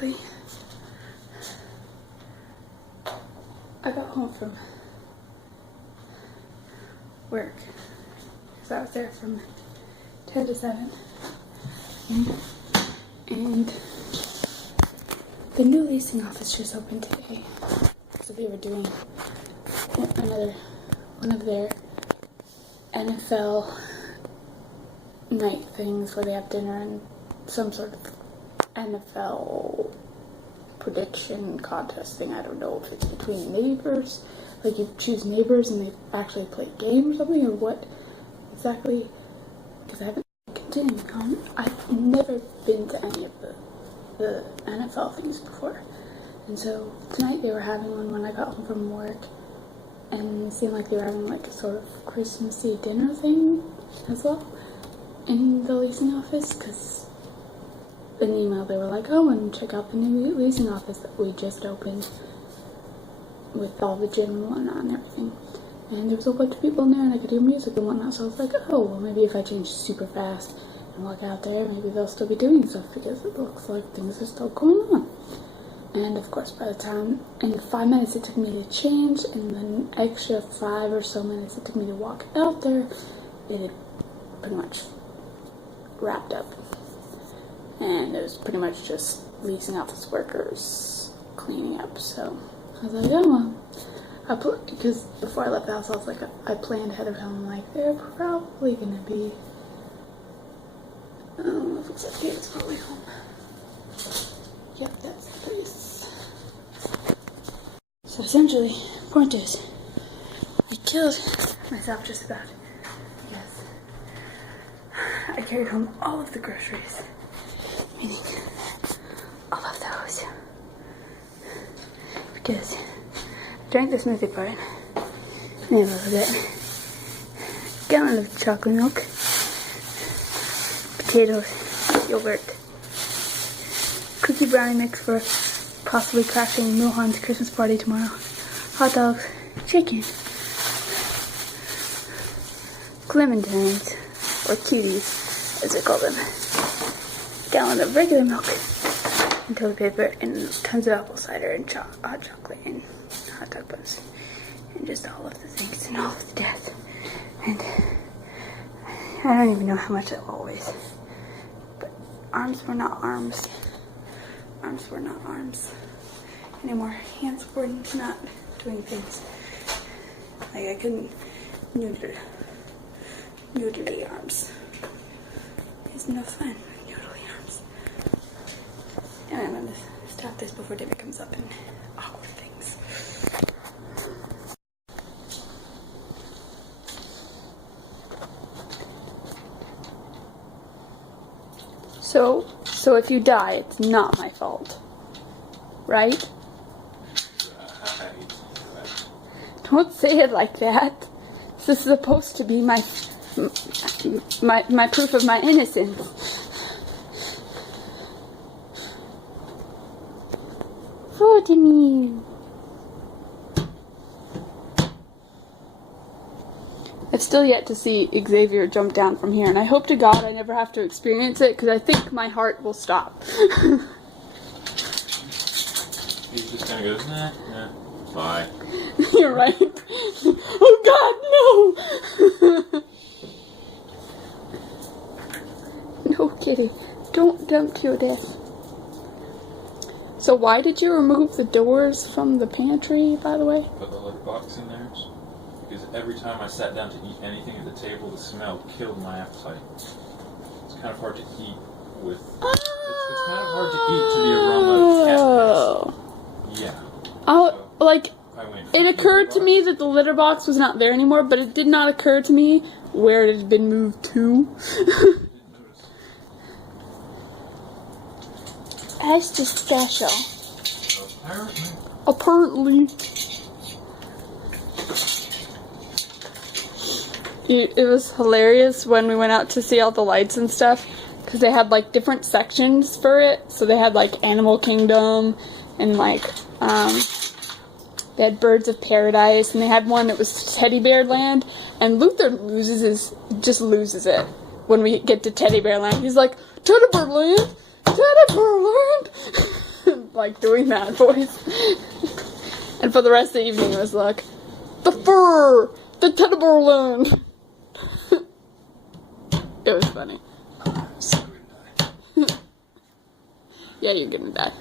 basically, I got home from work because I was there from 10 to 7, and the new leasing office just opened today, so they were doing one of their NFL night things where they have dinner and some sort of NFL prediction contest thing. I don't know if it's between neighbors, like you choose neighbors and they actually play a game or something, or what exactly, because I haven't continued on. I've never been to any of the NFL things before, and so tonight they were having one when I got home from work, and it seemed like they were having like a sort of Christmassy dinner thing as well in the leasing office, because in the email they were like, oh, and check out the new leasing office that we just opened with all the gym and whatnot and everything. And there was a bunch of people in there and I could hear music and whatnot, so I was like, oh, well maybe if I change super fast and walk out there, maybe they'll still be doing stuff, because it looks like things are still going on. And of course, by the time, in the 5 minutes it took me to change, and then extra 5 or so minutes it took me to walk out there, it had pretty much wrapped up. And it was pretty much just leasing office workers cleaning up. So I was like, oh well. Because before I left the house, I was like, I planned ahead of time, like, they're probably gonna be, I don't know if it's okay, it's probably home. Yep, that's the place. So essentially, point is, I killed myself just about, because I carried home all of the groceries. Meaning all of those, because I drank the smoothie part, and a little bit, gallon of chocolate milk, potatoes, yogurt, cookie brownie mix for possibly crashing Milhan's Christmas party tomorrow, hot dogs, chicken, clementines, or cuties as they call them, gallon of regular milk, and toilet paper, and tons of apple cider, and hot chocolate, and hot dog buns, and just all of the things, and all of the death. And I don't even know how much it always, but arms were not arms. Arms were not arms anymore. Hands were not doing things. Like I couldn't neuter the arms. It's no fun. And I'm going to stop this before David comes up and awkward things. So if you die, it's not my fault, right? Don't say it like that. This is supposed to be my proof of my innocence. What do you mean? I've still yet to see Xavier jump down from here, and I hope to God I never have to experience it, because I think my heart will stop. He just kind of goes, nah, bye. You're right. Oh God, no! No, kitty. Don't jump to your death. So why did you remove the doors from the pantry, by the way? Put the litter box in there, because every time I sat down to eat anything at the table, the smell killed my appetite. It's kind of hard to eat with... It's kind of hard to eat to the aroma of cat piss. Yeah. Oh, so like, it occurred to me that the litter box was not there anymore, but it did not occur to me where it had been moved to. That's just special. Apparently. It was hilarious when we went out to see all the lights and stuff, because they had like different sections for it. So they had like Animal Kingdom and like they had Birds of Paradise, and they had one that was Teddy Bear Land, and Luther just loses it when we get to Teddy Bear Land. He's like, Teddy Bear Land? Teddy Bear Land? like doing that voice. And for the rest of the evening, it was like, the fur, the teddy bear land. It was funny. So gonna die. Yeah, you're gonna die.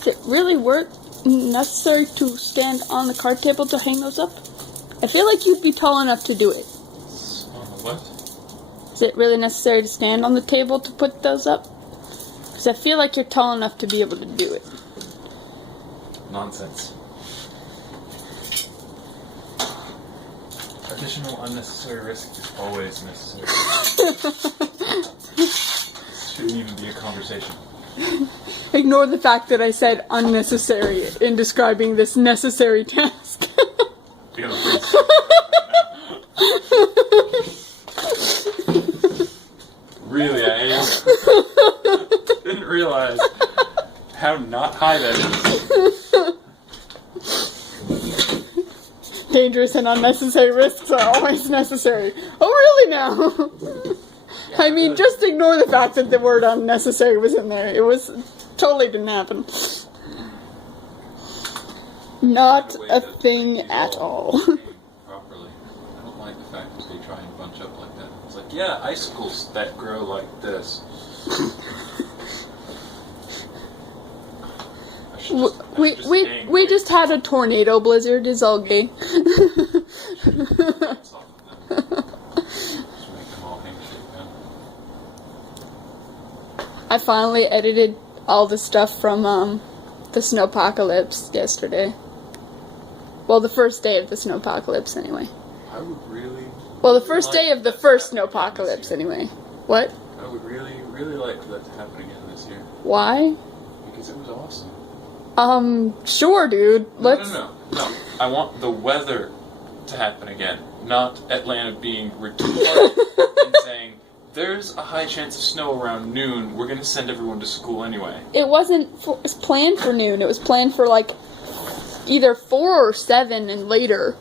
Is it really necessary to stand on the card table to hang those up? I feel like you'd be tall enough to do it. What? Is it really necessary to stand on the table to put those up? Because I feel like you're tall enough to be able to do it. Nonsense. Additional unnecessary risk is always necessary. This shouldn't even be a conversation. Ignore the fact that I said unnecessary in describing this necessary task. Feeling pretty sick Really, I am. Didn't realize how not high that is. Dangerous and unnecessary risks are always necessary. Oh, really now? I mean, just ignore the fact that the word unnecessary was in there. It was totally didn't happen. Not a thing at all. Properly. I don't like the fact that they try and bunch up like that. It's like, yeah, icicles that grow like this. We just had a tornado blizzard. Is all gay. I finally edited all the stuff from the snowpocalypse yesterday. Well, the first day of the snowpocalypse, anyway. I would really. Well, the first day of the first snowpocalypse, anyway. What? I would really, really like for that to happen again this year. Why? Because it was awesome. Sure, dude. No. I want the weather to happen again, not Atlanta being retarded and saying, there's a high chance of snow around noon, we're gonna send everyone to school anyway. It wasn't planned for noon. It was planned for, like, either 4 or 7 and later.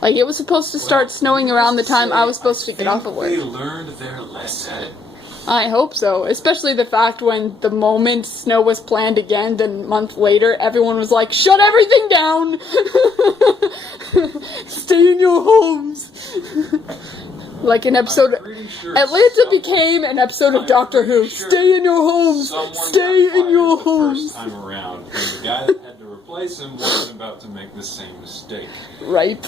Like, it was supposed to start snowing around the time I was supposed to get off of work. They learned their lesson. I hope so. Especially the fact when the moment snow was planned again, then a month later, everyone was like, shut everything down! Stay in your homes! Like an episode... Sure Atlanta became an episode of Doctor Who. Sure Stay in your homes! Stay in your homes! First time around, and the guy that had to replace him wasn't about to make the same mistake. Right.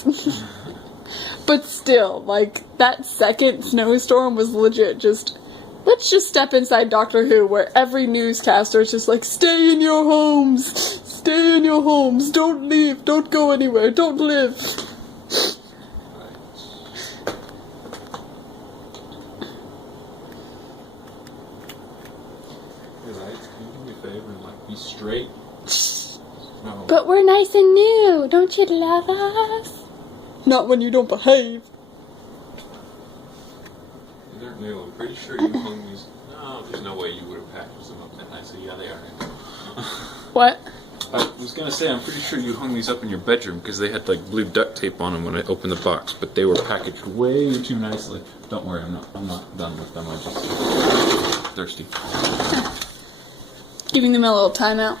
But still, like, that second snowstorm was legit just... Let's just step inside Doctor Who, where every newscaster is just like, stay in your homes! Stay in your homes! Don't leave! Don't go anywhere! Don't live! Be straight. No. But we're nice and new. Don't you love us? Not when you don't behave. They're new. I'm pretty sure you hung these. No, there's no way you would have packaged them up that nice. So yeah, they are. What? I was gonna say, I'm pretty sure you hung these up in your bedroom because they had like blue duct tape on them when I opened the box, but they were packaged way too nicely. Don't worry, I'm not done with them. I'm just thirsty. Giving them a little timeout.